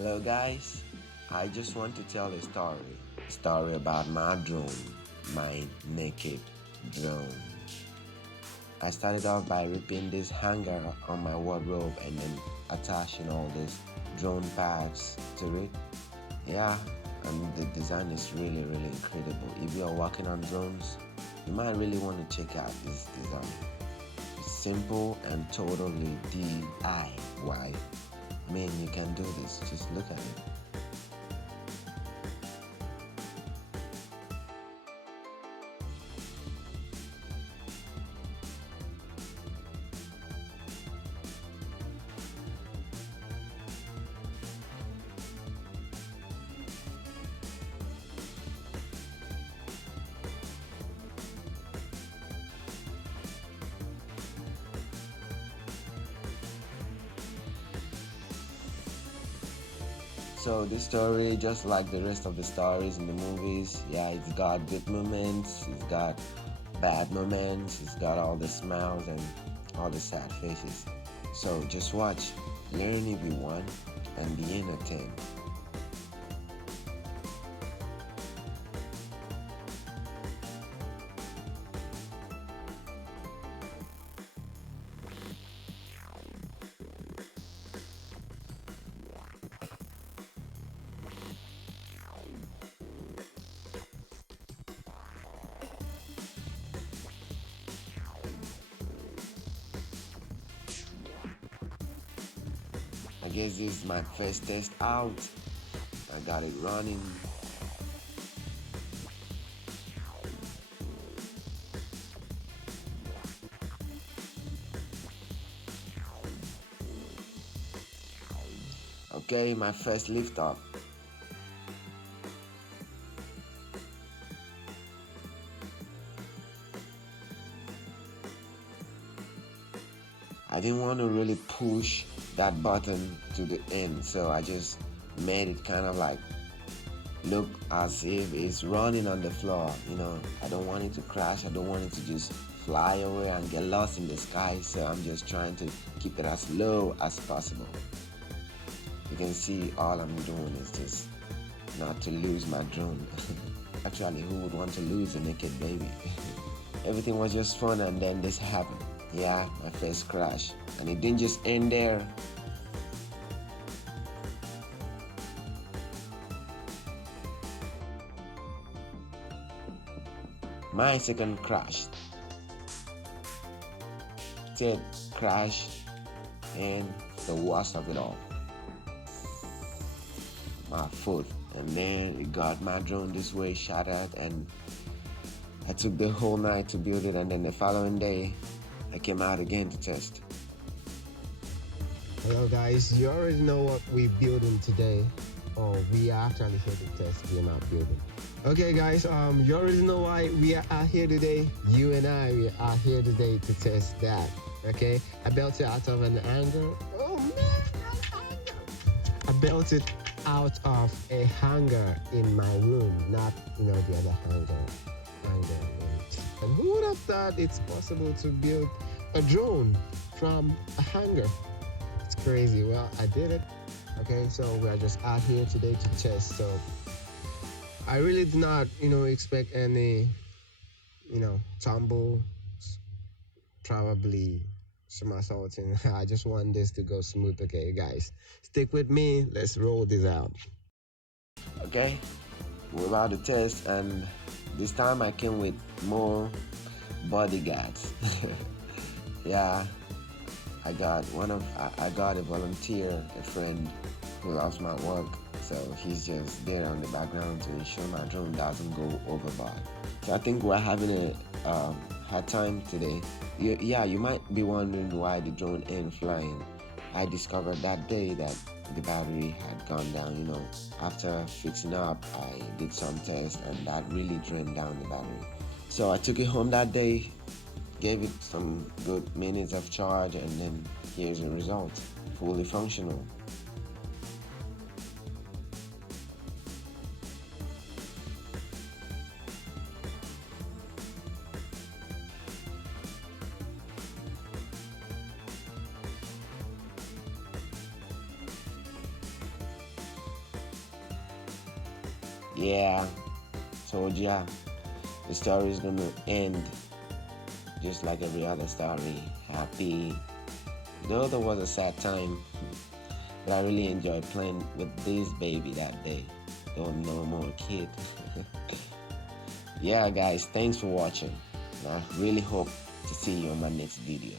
Hello guys, I just want to tell a story about my drone, my naked drone. I started off by ripping this hanger on my wardrobe and then attaching all these drone pads to it. Yeah, and the design is really incredible. If you are working on drones, you might really want to check out this design. It's simple and totally DIY. Man, you can do this. Just look at it. So this story, just like the rest of the stories in the movies, yeah, it's got good moments, it's got bad moments, it's got all the smiles and all the sad faces. So just watch, learn if you want, and be entertained. I guess this is my first test out. I got it running. Okay, my first lift up. I didn't want to really push that button to the end, so I just made it kind of like look as if it's running on the floor. I don't want it to crash, I don't want it to just fly away and get lost in the sky, so I'm just trying to keep it as low as possible. You can see all I'm doing is just not to lose my drone. Actually, who would want to lose a naked baby? Everything was just fun, and then this happened. Yeah, my first crash, and it didn't just end there. My second crash, third crash, and the worst of it all, my foot. And then it got my drone this way shattered, and I took the whole night to build it, and then the following day I came out again to test. Hello guys, you already know what we're building today, or we are actually here to test, we're not building. Okay guys, you already know why we are here today. You and we are here today to test that. Okay, I built it out of an hanger. Oh man, I built it out of a hanger in my room, not the other hanger. And who would have thought it's possible to build a drone from a hanger? It's crazy. Well, I did it. Okay, so we are just out here today to test. So I really did not, expect any, tumble, probably somersaulting. I just want this to go smooth. Okay, guys, stick with me. Let's roll this out. Okay, we're about to test, and this time I came with more bodyguards. Yeah, I got a volunteer, a friend who loves my work, so he's just there on the background to ensure my drone doesn't go overboard. So I think we're having a hard time today. You might be wondering why the drone ain't flying. I discovered that day that the battery had gone down. After fixing up, I did some tests, and that really drained down the battery. So I took it home that day, gave it some good minutes of charge, and then here's the result, fully functional. Yeah, told ya, the story is gonna end just like every other story. Happy. Though there was a sad time, but I really enjoyed playing with this baby that day. Though no more kid. Yeah, guys, thanks for watching. I really hope to see you on my next video.